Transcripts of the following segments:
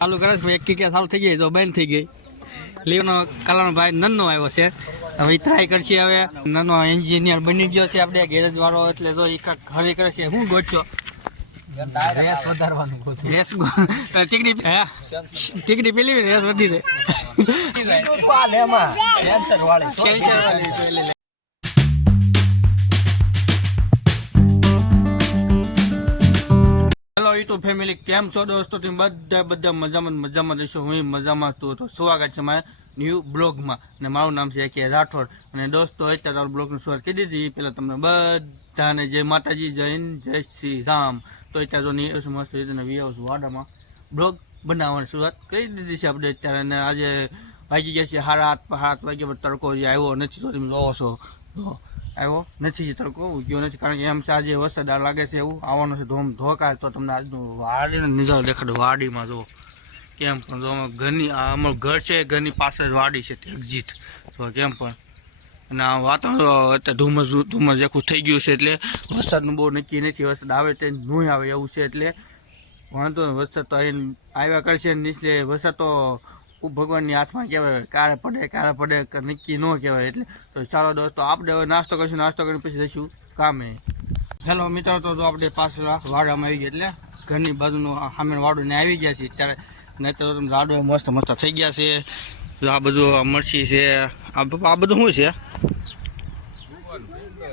ચાલુ કરે છે એક કિકે ચાલુ થઈ ગઈ જો બંધ થઈ ગઈ. લીવનો કલાનો ભાઈ નન્નો આવ્યો છે. હવે ટ્રાય કરશે હવે. નાનો એન્જિનિયર બની ગયો છે આપણે ગેરેજ વાળો એટલે જો એ ઘરે કરે છે હું ગોઠશો રેસ વધારવાનું ગોતું રેસ ટીકડી હે? ટીકડી પેલી રેસ વધી જાય. યુટ્યુબ ફેમિલી કેમ છો દોસ્તો? તમે બધા બધા મજામાં મજામાં રહેશો. હું મજામાં છું. તો સ્વાગત છે મારા ન્યૂ બ્લોગમાં અને મારું નામ છે કે રાઠોડ. અને દોસ્તો, અત્યારે તમારું બ્લોગની શરૂઆત કરી દીધી. પહેલાં તમને બધાને જય માતાજી, જય હિન્દ, જય શ્રી રામ. તો અત્યારે જો મસ્ત રીતે વી આવું વાડામાં. બ્લોગ બનાવવાની શરૂઆત કરી દીધી છે આપણે અત્યારે. અને આજે વાગી ગયા છે હારા હાથ હાથ વાગ્યા પછી તડકો જે આવ્યો નથી, તો તમે છો. તો આવ્યો નથી તડકો ઉગ્યો નથી. કારણ કે એમ છે, આજે વરસાદ લાગે છે એવું. આવવાનું છે ધોમ ધોકાય તો તમને આજનું વાડીનો નજારો દેખાડો. વાડીમાં જુઓ કેમ પણ જો ઘરની અમારું ઘર છે, ઘરની પાસે જ વાડી છે, તે એક્ઝિટ તો કેમ પણ. અને આ વાતાવરણ અત્યારે ધુમ્મસ ધુમ્મસ આખું થઈ ગયું છે એટલે વરસાદનું બહુ નક્કી નથી. વરસાદ આવે તે નહીં આવે એવું છે એટલે વાંધો વરસાદ તો અહીં આવ્યા કરશે નીચે. વરસાદ તો ભગવાનની હાથમાં કહેવાય, કાળે પડે કાળે પડે નક્કી ન કહેવાય એટલે. તો ચાલો દોસ્તો, આપણે હવે નાસ્તો કરીશું, નાસ્તો કરીને પછી જઈશું કામે. હેલો મિત્રો, તો આપણે પાછળ વાડામાં આવી ગયા એટલે ઘરની બાજુનું સામે વાડું ને આવી ગયા છે ત્યારે નહીં તો લાડુ મસ્ત મસ્ત થઈ ગયા છે. આ બધું આ મરચી છે, આ બધું શું છે?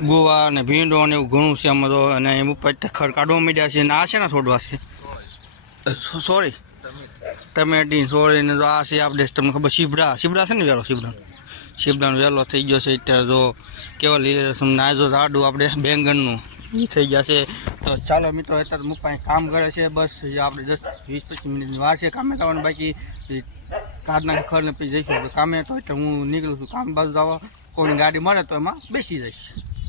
ગોવા અને ભીંડો ને એવું ઘણું છે આમાં તો. અને એમ ઉપર ખર કાઢવા માંડ્યા છે અને આ છે ને છોડવા છે? સોરી. ટમેટી સોરી ને તો આ છે આપણે તમને ખબર શીબડા શીબડા છે ને વેલો શીબડા શીબડાનો વેલો થઈ ગયો છે અત્યારે જો કેવા લીલે રસમ નાજો રાડું આપણે બેંગનનું એ થઈ છે. તો ચાલો મિત્રો, અત્યારે મુકાઈ કામ કરે છે, બસ આપણે દસ વીસ પચીસ મિનિટની વાર છે કામે કરવાનું બાકી કારના ખરને પછી જઈશું. તો કામે તો એટલે હું નીકળું છું કામ બાજુ જવા કોઈની ગાડી મળે તો એમાં બેસી જઈશ.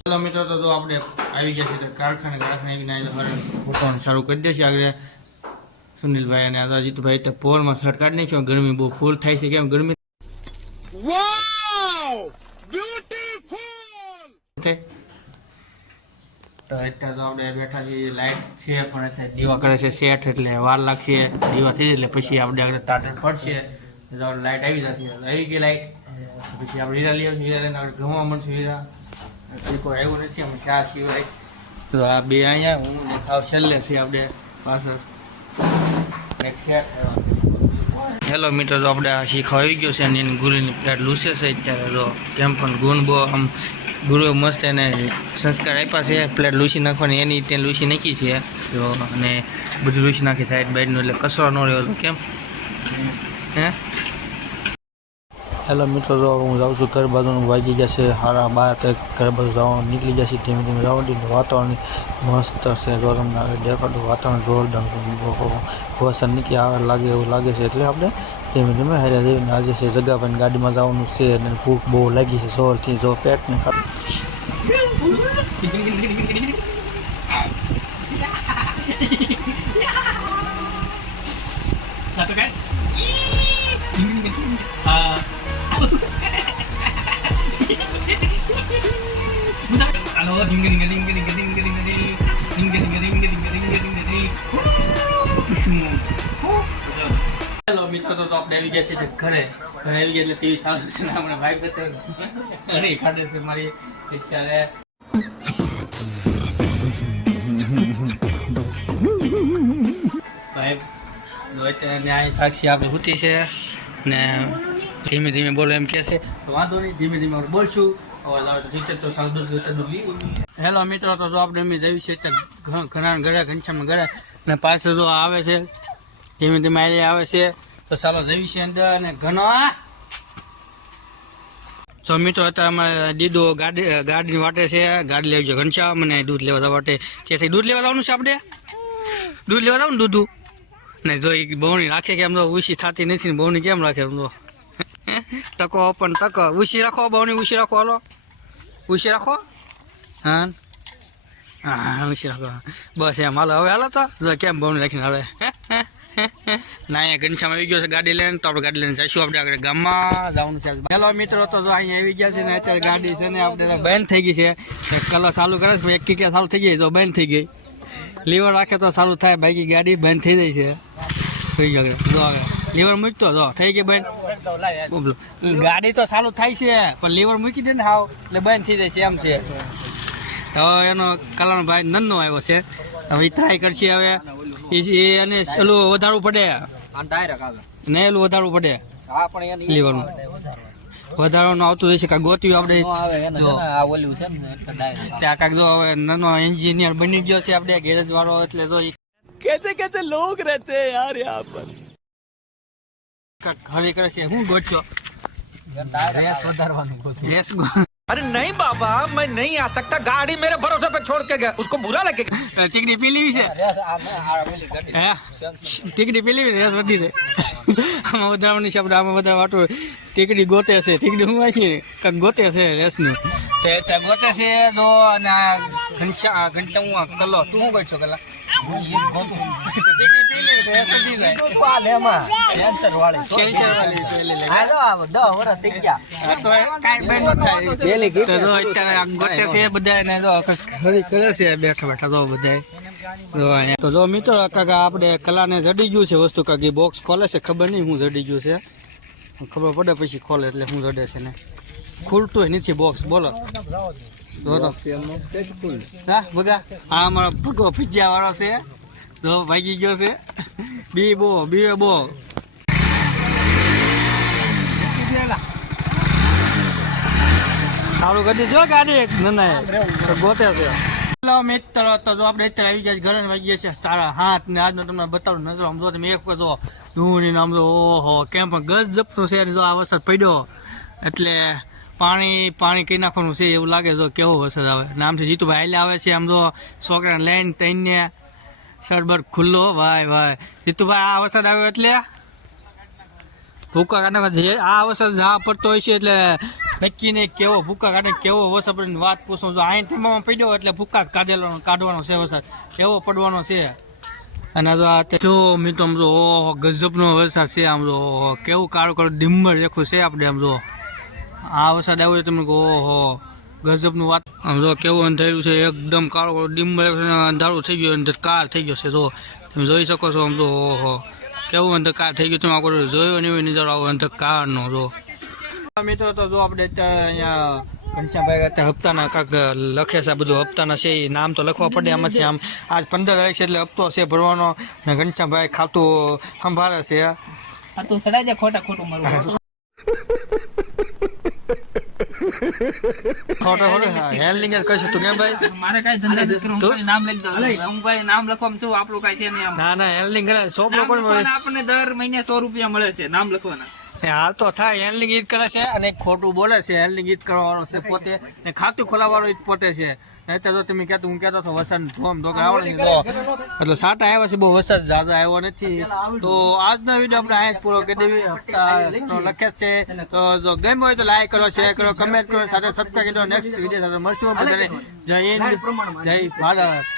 ચાલો મિત્રો, તો જો આપણે આવી ગયા છીએ કારખાને કારખાને આવીને હવે પોતાનું સારું કરી દેશે આગળ. સુનિલભાઈ અને અજીતભાઈ તો પોરમાં શર્ટ કાઢી નાખ્યો ગરમી બહુ ફૂલ થાય છે કેમ ગરમી તો અત્યારે તો આપણે બેઠા છીએ લાઈટ છે પણ અત્યારે દીવા કરે છે સેટ એટલે વાર લાગશે દીવા થઈ એટલે પછી આપણે આગળ તાટર પડશે. લાઈટ આવી જશે આવી ગઈ લાઈટ. પછી આપણે હીરા લઈએ હીરા લઈને આપણે ઘઉંમાં મળશું હીરા. હજી કોઈ આવ્યું નથી અમે ચા સિવાય તો આ બે અહીંયા હું ને ખાવ છેલ્લે છે આપણે પાછળ. હેલો મિત્રો, તો આપણે આ શીખ આવી ગયો છે અને એની ગુરુની પ્લેટ લૂસે છે અત્યારે. તો કેમ પણ ગુણ બહુ આમ ગુરુએ મસ્ત એને સંસ્કાર આપ્યા છે. પ્લેટ લૂસી નાખવાની, એની ત્યાં લૂસી નાખી છે. તો અને બધું લૂસી નાખી સાઈડ બાઈડનું, એટલે કચરો ન રહ્યો કેમ? હે? હેલો મિત્રો તો હું જાઉં છું ઘર બાજુનું વાગી જશે, હારા બાર કંઈક ઘર બાજુ જવાનું નીકળી જશે, ધીમે ધીમે જવાનું વાતાવરણ મસ્ત છે જો તમને વાતાવરણ જોરદાર વરસાદ નીકળી આવે લાગે એવું લાગે છે, એટલે આપણે ધીમે ધીમે હારે જઈને આજે છે પણ ગાડીમાં જવાનું છે, અને ભૂખ બહુ લાગી છે, જોરથી, જો પેટને ખાતું હેલો મિત્રો, તો આપણે આવી ગયા છે ઘરે. ઘરે આવી ગયા એટલે ટીવી સારું છે હમણાં ભાઈ બસ. અરે ખાડે છે મારી અત્યારે. ભાઈ સાક્ષી આપણે ઉઠી છે ને ધીમે ધીમે બોલો એમ કહે છે. તો વાંધો નહીં, ધીમે ધીમે આપણે બોલશું. છે હેલો મિત્રો, તો આપણે અમે જઈએ છીએ તો ઘણા ઘરે, ઘનશ્યામ ઘરે. ને પાછળ જો આવે છે, ધીમે ધીમે આવી આવે છે, તો ચાલો જઈએ છે અંદર અને ઘણો તો મિત્રો અત્યારે અમારે દીદો ગાડી, ગાડીની વાટે છે, ગાડી લેવી છે ઘનશ્યામ અને દૂધ લેવા જવા વાટે. ત્યાંથી દૂધ લેવા જવાનું છે આપણે? દૂધ લેવા જવાનું દૂધું? ને જો એ બહુની રાખે કેમ તો ઉછી થતી નથી ને બહુની કેમ રાખે એમ તો? ટકો પણ ટકો. ઉછી રાખો બહુની, ઉછી રાખો હાલો. ઉછી રાખો. હા હા બસ એમ. હાલો, હવે હાલો તો. કેમ બહુ રાખીને હવે ના, અહીંયા ઘનશ્યામ આવી ગયો છે ગાડી લઈને. તો આપણે ગાડી લઈને જઈશું આપણે આગળ ગામમાં જવાનું છે. હેલો, મિત્રો, તો જો અહીંયા આવી ગયા છે ને, અત્યારે ગાડી છે ને, આપણે તો બંધ થઈ ગઈ છે. કલર ચાલુ કરે છે, એક કિકે ચાલુ થઈ ગઈ, જો બંધ થઈ ગઈ. લીવર રાખે તો સારું થાય, બાકી ગાડી બંધ થઈ જાય છે. થઈ ગયો જો આગળ. લીવર મૂકતો, જો, થઈ ગઈ બેન ગાડી તો ચાલુ થાય છે, પણ લીવર મૂકી દે ને હાવ, એટલે બંધ થઈ જાય છે, એમ છે. તો એનો કલ્યાણભાઈ નનનો આવ્યો છે. હવે એ ટ્રાય કરશે હવે. એ અને એલું વધારવું પડે. ને એલું વધારવું પડે. લીવરનું. વધારવાનું. આવતું રહેશે કાંઈ ગોત્યું આપણે ત્યાં કાંઈક જો હવે નાનો એન્જિનિયર બની ગયો છે આપણે ગેરેજ વાળો એટલે જો કેસે કેસે લોગ રહેતે યાર યહાં પર? કાંઈક હવે કરે છે. હું ગોઠ્યો રેસ વધારવાનું ગોઠ્યું રેસ अरे नहीं बाबा मैं नहीं आ सकता गाड़ी मेरे भरोसे पे छोड़ के गया उसको बुरा लगेगा ટીકડી પી લેવી છે રેસ આ ને આ ઓલી ગાડી હે ટીકડી પી લેવી ને રેસ વધી જાય આમાં વધારવાની છે આપણે આમાં વધારે વાટો ટીકડી ગોતે છે ટીકડી હું વાંચી કાંઈક ગોતે છે રેસનું તે તે ગોતે છે જો અને આ ઘંટા ઘંટા હું આ કલો તું શું ગોઠ્યો કલા ટીકડી પી લે રેસ વધી જાય આ લેમાં કેન્સર વાળી સેન્સર વાળી તો લે લે આ જો આ 10 વર્ષ થઈ ગયા આ તો કાંઈ બેન ન થાય પેલી કીધી તો જો અત્યારે આ ગોતે છે બધા ને જો ખરી કરે છે બેઠા બેઠા જો મિત્રો કાકા આપણે કલાને જડી ગયું છે વસ્તુ કાકી બોક્સ ખોલે છે ખબર નહીં હું જડી ગયું છે ખબર પડે પછી ખોલે એટલે હું જડે છે ને. ખુલતું નથી બોક્સ બોલો. હા અમારો ભગવો ભજીયા વાળો છે. જો ભાગી ગયો છે. બી બો બી બો. સારું કરી દીધો ગાડી એક નનાએ તો ગોતે છે. મિત્રો, તો જો આપણે અત્યારે આવી ગયા છે, ઘરે વાગી ગયા છે સારા હાથ ને આજનો તમને બતાવું નજર આમ જો તમે એક વખત જો ધૂની નામ જો, ઓહો, કેમ પણ ગજબનો છે અને જો આ વરસાદ પડ્યો. એટલે પાણી પાણી કઈ નાખવાનું છે એવું લાગે જો કેવો વરસાદ આવે નામથી જીતુભાઈ હાલે આવે છે, આમ જો છોકરાને લઈને તઈને સરબર ખુલ્લો ભાઈ ભાઈ જીતુભાઈ, આ વરસાદ આવ્યો એટલે? ભૂકા કાઢે આ વરસાદ જા પડતો હોય છે એટલે નક્કી નહીં કેવો, ભૂકા કાઢે, કેવો વરસાદ વાત પૂછો જો અહીં ટેમ્પામાં પડ્યો એટલે ભૂકા કાઢેલો, કાઢવાનો છે વરસાદ. કેવો પડવાનો છે? અને જો જો મિત્રો, આમ જો ગજબનો વરસાદ છે, આમ જો કેવું કાળું કાળું ડિમ્બર રેખું છે આપણે, આમ જો. આ વરસાદ આવ્યો તમે કહો ઓહો ગજબનું વાત. આમ જો કેવું અંધારું છે એકદમ કાળો ડિમ્બર અંધારું થઈ ગયું અંદર કાર થઈ ગયો છે જો. તમે જોઈ શકો છો આમ તો ઓહો. કેવું અંધકાર થઈ ગયું તમે આખો જોયો નહીં નજર આવો અંધકારનો જો. મિત્રો તો જો આપણે અત્યારે અહીંયા ઘનશ્યામભાઈ અત્યારે હપ્તાના કાંક લખે છે આ બધું હપ્તાના છે એ નામ તો લખવા પડે આમાંથી આમ. આજ પંદર તારીખ છે એટલે હપ્તો છે ભરવાનો ને ઘનશ્યામભાઈ ખાતું સંભાળે છે. આ તું સડાઈ દે ખોટા ખોટું મારું. ખોટો ખોટો હેલ્ડિંગ જ કહીશું તું કેમ ભાઈ? મારે કઈ ધંધા. હું નામ લખી દઉં હું ભાઈ નામ લખવામાં છું આપણું કઈ છે નહીં આમ. ના ના હેલ્ડિંગ કરે સો લખવાના આપણને દર મહિને સો રૂપિયા મળે છે નામ લખવાના. હાલ તો થાય હેલ્ડિંગ ઈદ કરે છે. અને ખોટું બોલે છે હેલ્ડિંગ ઈદ કરવાનો છે પોતે. ને ખાતું ખોલાવવાનો ઈદ પોતે છે. નહીતર તો તમે કહેતો હું કહેતો હતો વરસાદ ધોમ ધોકે આવડે એટલે સાટા આવ્યા છે બહુ વરસાદ ઝાઝા આવ્યો નથી. તો આજનો વીડિયો આપણે અહીંયા જ પૂરો કરી દેવી. હપ્તા લખે છે. તો જો ગમ્યો હોય તો લાઈક કરો શેર કરો કમેન્ટ કરો સાથે સબસ્ક્રાઈબ કરો. નેક્સ્ટ વીડિયો સાથે મળશું જય હિન્દ જય ભારત.